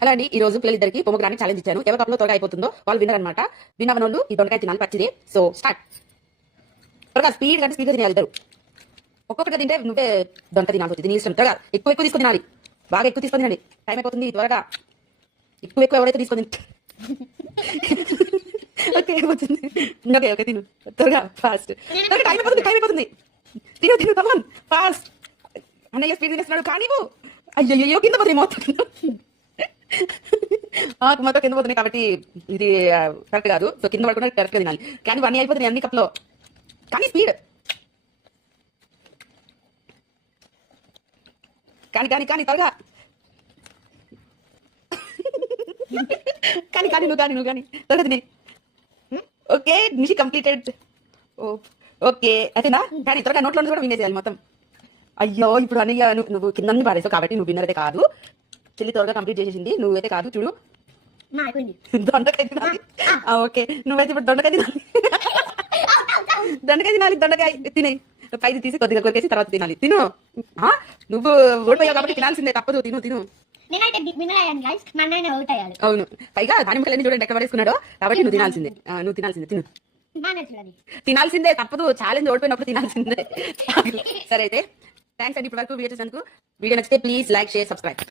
Hello అండి, ఈ రోజు పిల్లలిద్దరికి పొమగ్రానిక్ ఛాలెంజ్ ఇచ్చాను. ఎవరి కప్లో త్వరగా అయిపోతుందో వాళ్ళు విన్నర్ అనమాట. విన్ అవ్వనోళ్ళు ఈ దొండకాయ తినాలి పచ్చిది. So start. త్వరగా స్పీడ్ కంటే స్పీడ్గా తినాలి ఇద్దరు. ఒక్కొక్కటి తింటే నువ్వే దొండకాయ తినాల్సి వచ్చింది. నీ ఇష్టం. త్వరగా ఎక్కువ ఎక్కువ తీసుకొని తినాలి. బాగా ఎక్కువ తీసుకొని తినండి. టైం అయిపోతుంది. త్వరగా ఎక్కువ ఎక్కువ ఎవరైతే తీసుకొని ఓకే అయిపోతుంది. ఓకే ఓకే తిను త్వరగా ఫాస్ట్. త్వరగా టైం అయిపోతుంది. టైం అయిపోతుంది. తిను తిను కమాన్ ఫాస్ట్. అన్నయ్య స్పీడ్ తినేస్తున్నాడు కానీ అయ్యో కింద పోతుంది మొత్తం. మొత్తం కింద పోతున్నాయి కాబట్టి ఇది కరెక్ట్ కాదు. సో కింద పడకుండా కరెక్ట్గా తినాలి. కానీ వన్ అయిపోతుంది అన్ని కప్లో. కానీ స్పీడ్ కానీ కానీ కానీ త్వరగా కానీ కానీ నువ్వు కానీ త్వరగా తినే. Okay Nishi completed. ఓకే అదేనా కానీ త్వరగా నోట్లో కూడా వినేసేయాలి మొత్తం. అయ్యో ఇప్పుడు అన్నయ్య నువ్వు కింద పారేసావు కాబట్టి నువ్వు విన్నర్ అయితే కాదు. చెల్లి త్వరగా కంప్లీట్ చేసేసింది. నువ్వైతే కాదు. చూడు దొండకాయ తినాలి. ఓకే నువ్వైతే ఇప్పుడు దొండకాయ తినాలి. దొండకాయ తినాలి. దొండకాయ తినే పైది తీసి కొద్దిగా కొరికేసి తర్వాత తినాలి. తిను. నువ్వు ఓడిపోయావు కాబట్టి తినాల్సిందే. తప్పదు. తిను తిను. అవును పైగా దానిమ్మకాయలన్నీ చూడండి ఎక్కడ పడేసుకున్నాడో. కాబట్టి నువ్వు తినాల్సిందే. నువ్వు తినాల్సిందే. తిను తినాల్సిందే. తప్పదు. ఛాలెంజ్ ఓడిపోయినప్పుడు తినాల్సిందే. సరే అయితే థ్యాంక్స్ అండి. ఇప్పుడు వరకు వీడియో చేసినందుకు. వీడియో నచ్చితే ప్లీజ్ లైక్ షేర్ సబ్స్క్రైబ్.